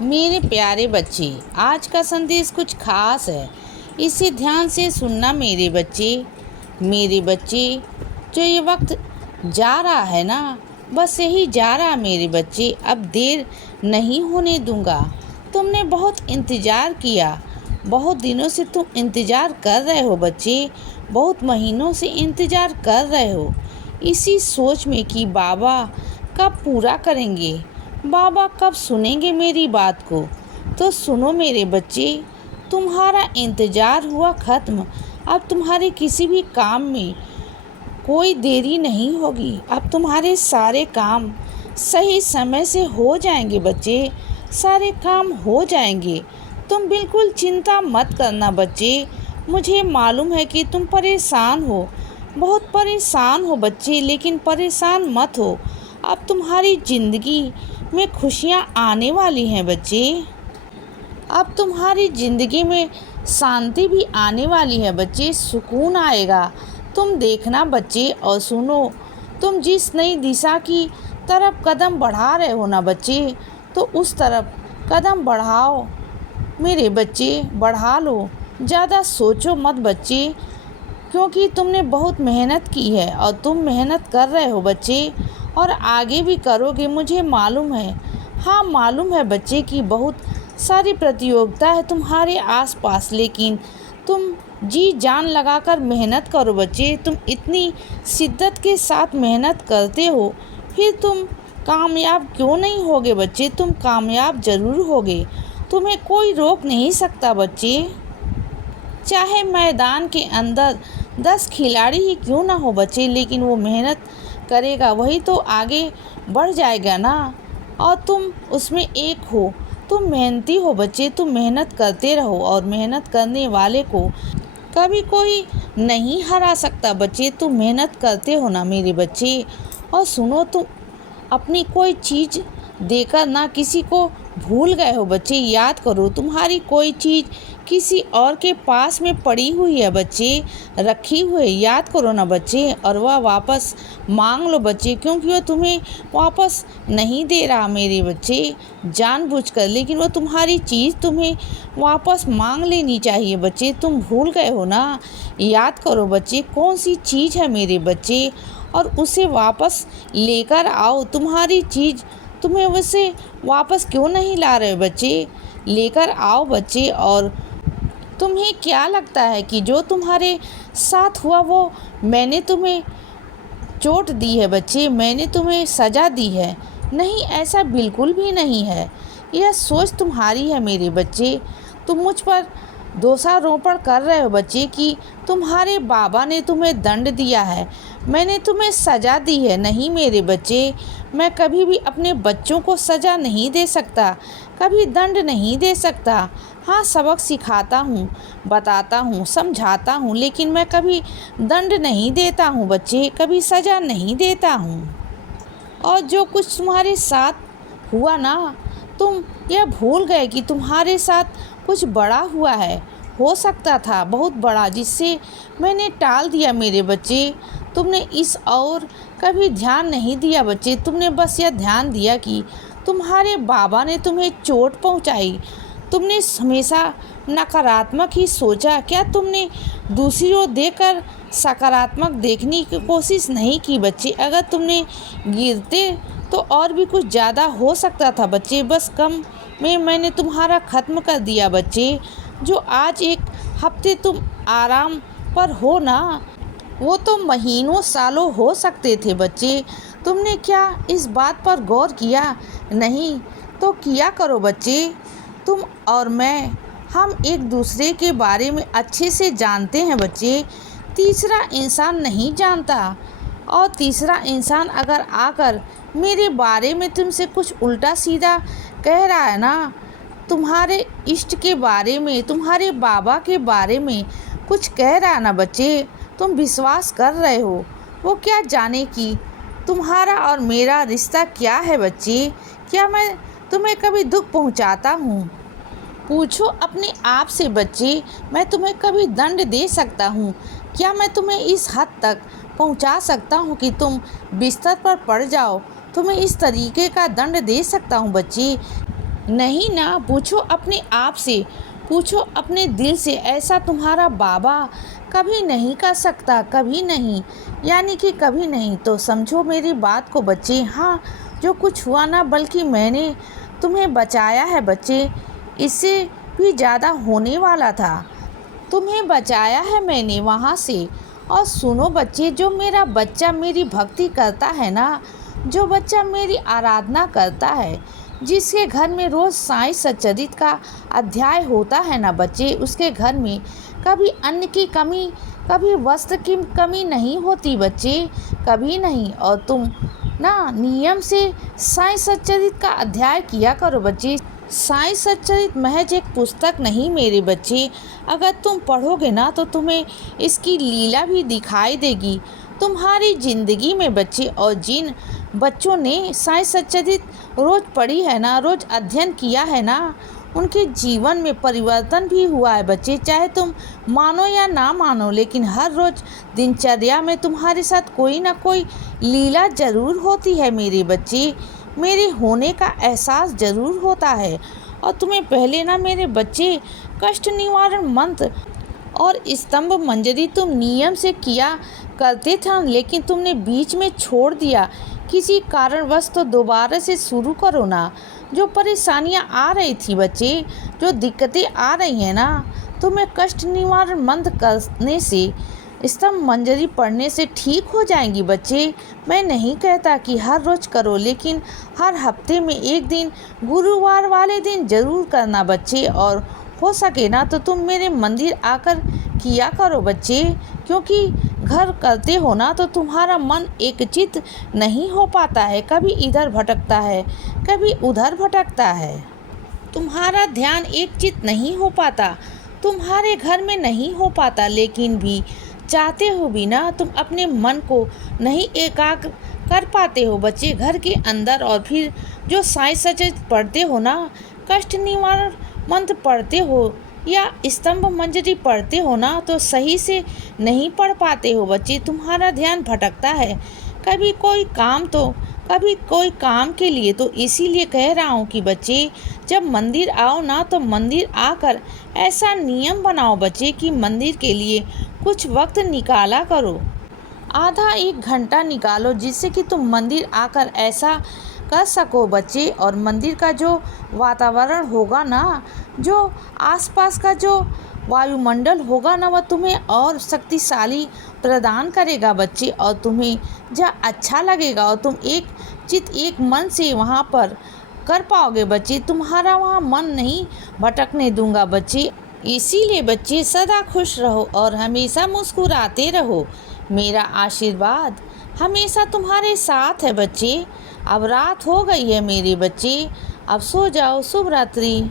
मेरे प्यारे बच्चे, आज का संदेश कुछ खास है। इसे ध्यान से सुनना मेरे बच्चे। मेरे बच्चे, जो ये वक्त जा रहा है ना, बस यही जा रहा मेरे बच्चे। अब देर नहीं होने दूंगा। तुमने बहुत इंतज़ार किया, बहुत दिनों से तुम इंतज़ार कर रहे हो बच्चे, बहुत महीनों से इंतज़ार कर रहे हो, इसी सोच में कि बाबा कब पूरा करेंगे, बाबा कब सुनेंगे मेरी बात को। तो सुनो मेरे बच्चे, तुम्हारा इंतज़ार हुआ ख़त्म। अब तुम्हारे किसी भी काम में कोई देरी नहीं होगी। अब तुम्हारे सारे काम सही समय से हो जाएंगे बच्चे, सारे काम हो जाएंगे। तुम बिल्कुल चिंता मत करना बच्चे। मुझे मालूम है कि तुम परेशान हो, बहुत परेशान हो बच्चे, लेकिन परेशान मत हो। अब तुम्हारी ज़िंदगी में खुशियाँ आने वाली हैं बच्चे। अब तुम्हारी ज़िंदगी में शांति भी आने वाली है बच्चे, सुकून आएगा। तुम देखना बच्चे और सुनो, तुम जिस नई दिशा की तरफ कदम बढ़ा रहे हो ना बच्चे, तो उस तरफ कदम बढ़ाओ मेरे बच्चे, बढ़ा लो। ज़्यादा सोचो मत बच्चे, क्योंकि तुमने बहुत मेहनत की है और तुम मेहनत कर रहे हो बच्चे, और आगे भी करोगे, मुझे मालूम है। हाँ, मालूम है बच्चे कि बहुत सारी प्रतियोगिता है तुम्हारे आसपास, लेकिन तुम जी जान लगाकर मेहनत करो बच्चे। तुम इतनी शिद्दत के साथ मेहनत करते हो, फिर तुम कामयाब क्यों नहीं होगे बच्चे? तुम कामयाब ज़रूर होगे, तुम्हें कोई रोक नहीं सकता बच्चे। चाहे मैदान के अंदर 10 खिलाड़ी ही क्यों ना हो बच्चे, लेकिन वो मेहनत करेगा वही तो आगे बढ़ जाएगा ना, और तुम उसमें एक हो। तुम मेहनती हो बच्चे, तुम मेहनत करते रहो, और मेहनत करने वाले को कभी कोई नहीं हरा सकता बच्चे। तुम मेहनत करते हो ना मेरे बच्चे। और सुनो, तुम अपनी कोई चीज़ देकर ना किसी को भूल गए हो बच्चे। याद करो, तुम्हारी कोई चीज़ किसी और के पास में पड़ी हुई है बच्चे, रखी हुई है। याद करो ना बच्चे, और वह वापस मांग लो बच्चे, क्योंकि वह तुम्हें वापस नहीं दे रहा मेरे बच्चे जानबूझकर, लेकिन वह तुम्हारी चीज़ तुम्हें वापस मांग लेनी चाहिए बच्चे। तुम भूल गए हो ना। याद करो बच्चे, कौन सी चीज़ है मेरे बच्चे, और उसे वापस लेकर आओ। तुम्हारी चीज़ तुम्हें उसे वापस क्यों नहीं ला रहे बच्चे? लेकर आओ बच्चे। और तुम्हें क्या लगता है कि जो तुम्हारे साथ हुआ वो मैंने तुम्हें चोट दी है बच्चे, मैंने तुम्हें सज़ा दी है? नहीं, ऐसा बिल्कुल भी नहीं है। यह सोच तुम्हारी है मेरे बच्चे। तुम मुझ पर दोषारोपण कर रहे हो बच्चे कि तुम्हारे बाबा ने तुम्हें दंड दिया है, मैंने तुम्हें सज़ा दी है। नहीं मेरे बच्चे, मैं कभी भी अपने बच्चों को सज़ा नहीं दे सकता, कभी दंड नहीं दे सकता। हाँ, सबक सिखाता हूँ, बताता हूँ, समझाता हूँ, लेकिन मैं कभी दंड नहीं देता हूँ बच्चे, कभी सज़ा नहीं देता हूँ। और जो कुछ तुम्हारे साथ हुआ ना, तुम यह भूल गए कि तुम्हारे साथ कुछ बड़ा हुआ है, हो सकता था बहुत बड़ा, जिससे मैंने टाल दिया मेरे बच्चे। तुमने इस और कभी ध्यान नहीं दिया बच्चे। तुमने बस यह ध्यान दिया कि तुम्हारे बाबा ने तुम्हें चोट पहुंचाई। तुमने हमेशा नकारात्मक ही सोचा। क्या तुमने दूसरी ओर देखकर सकारात्मक देखने की कोशिश नहीं की बच्चे? अगर तुमने गिरते तो और भी कुछ ज़्यादा हो सकता था बच्चे। बस कम में मैंने तुम्हारा ख़त्म कर दिया बच्चे। जो आज एक हफ्ते तुम आराम पर हो ना, वो तो महीनों सालों हो सकते थे बच्चे। तुमने क्या इस बात पर गौर किया? नहीं तो किया करो बच्चे। तुम और मैं, हम एक दूसरे के बारे में अच्छे से जानते हैं बच्चे। तीसरा इंसान नहीं जानता, और तीसरा इंसान अगर आकर मेरे बारे में तुमसे कुछ उल्टा सीधा कह रहा है ना, तुम्हारे इष्ट के बारे में, तुम्हारे बाबा के बारे में कुछ कह रहा है ना बच्चे, तुम विश्वास कर रहे हो। वो क्या जाने कि तुम्हारा और मेरा रिश्ता क्या है बच्चे? क्या मैं तुम्हें कभी दुख पहुंचाता हूँ? पूछो अपने आप से बच्चे, मैं तुम्हें कभी दंड दे सकता हूँ? क्या मैं तुम्हें इस हद तक पहुँचा सकता हूँ कि तुम बिस्तर पर पड़ जाओ? तुम्हें इस तरीके का दंड दे सकता हूँ बच्चे? नहीं ना, पूछो अपने आप से, पूछो अपने दिल से। ऐसा तुम्हारा बाबा कभी नहीं कर सकता, कभी नहीं, यानी कि कभी नहीं। तो समझो मेरी बात को बच्चे। हाँ, जो कुछ हुआ ना, बल्कि मैंने तुम्हें बचाया है बच्चे, इससे भी ज़्यादा होने वाला था। तुम्हें बचाया है मैंने वहाँ से। और सुनो बच्चे, जो मेरा बच्चा मेरी भक्ति करता है ना, जो बच्चा मेरी आराधना करता है, जिसके घर में रोज़ साईं सच्चरित का अध्याय होता है ना बच्चे, उसके घर में कभी अन्न की कमी, कभी वस्त्र की कमी नहीं होती बच्चे, कभी नहीं। और तुम ना नियम से साईं सच्चरित का अध्याय किया करो बच्चे। साईं सच्चरित महज एक पुस्तक नहीं मेरे बच्चे, अगर तुम पढ़ोगे ना तो तुम्हें इसकी लीला भी दिखाई देगी तुम्हारी ज़िंदगी में बच्चे। और जिन बच्चों ने साईं सच्चरित रोज़ पढ़ी है ना, रोज़ अध्ययन किया है ना, उनके जीवन में परिवर्तन भी हुआ है बच्चे। चाहे तुम मानो या ना मानो, लेकिन हर रोज़ दिनचर्या में तुम्हारे साथ कोई ना कोई लीला ज़रूर होती है मेरे बच्चे, मेरे होने का एहसास ज़रूर होता है। और तुम्हें पहले ना मेरे बच्चे कष्ट निवारण मंत्र और स्तंभ मंजरी तुम नियम से किया करते थे, लेकिन तुमने बीच में छोड़ दिया किसी कारणवश। तो दोबारा से शुरू करो ना। जो परेशानियां आ रही थी बच्चे, जो दिक्कतें आ रही हैं ना, तुम्हें कष्ट निवारण मंत्र करने से, स्तंभ मंजरी पढ़ने से ठीक हो जाएंगी बच्चे। मैं नहीं कहता कि हर रोज़ करो, लेकिन हर हफ्ते में एक दिन, गुरुवार वाले दिन ज़रूर करना बच्चे। और हो सके ना तो तुम मेरे मंदिर आकर किया करो बच्चे, क्योंकि घर करते हो ना तो तुम्हारा मन एकचित्त नहीं हो पाता है, कभी इधर भटकता है, कभी उधर भटकता है। तुम्हारा ध्यान एकचित्त नहीं हो पाता, तुम्हारे घर में नहीं हो पाता, लेकिन भी चाहते हो भी ना तुम अपने मन को नहीं एकाग्र कर पाते हो बच्चे घर के अंदर। और फिर जो साईं सच्चरित पढ़ते हो ना, कष्ट निवारण मंत्र पढ़ते हो या स्तंभ मंजरी पढ़ते हो ना, तो सही से नहीं पढ़ पाते हो बच्चे। तुम्हारा ध्यान भटकता है, कभी कोई काम तो कभी कोई काम के लिए। तो इसीलिए कह रहा हूँ कि बच्चे जब मंदिर आओ ना, तो मंदिर आकर ऐसा नियम बनाओ बच्चे कि मंदिर के लिए कुछ वक्त निकाला करो, आधा एक घंटा निकालो, जिससे कि तुम मंदिर आकर ऐसा कर सको बच्चे। और मंदिर का जो वातावरण होगा ना, जो आसपास का जो वायुमंडल होगा ना, वह तुम्हें और शक्तिशाली प्रदान करेगा बच्चे। और तुम्हें जब अच्छा लगेगा और तुम एक चित एक मन से वहाँ पर कर पाओगे बच्चे, तुम्हारा वहाँ मन नहीं भटकने दूंगा बच्चे। इसीलिए बच्चे सदा खुश रहो और हमेशा मुस्कुराते रहो। मेरा आशीर्वाद हमेशा तुम्हारे साथ है बच्चे। अब रात हो गई है मेरे बच्चे, अब सो जाओ। शुभ रात्रि।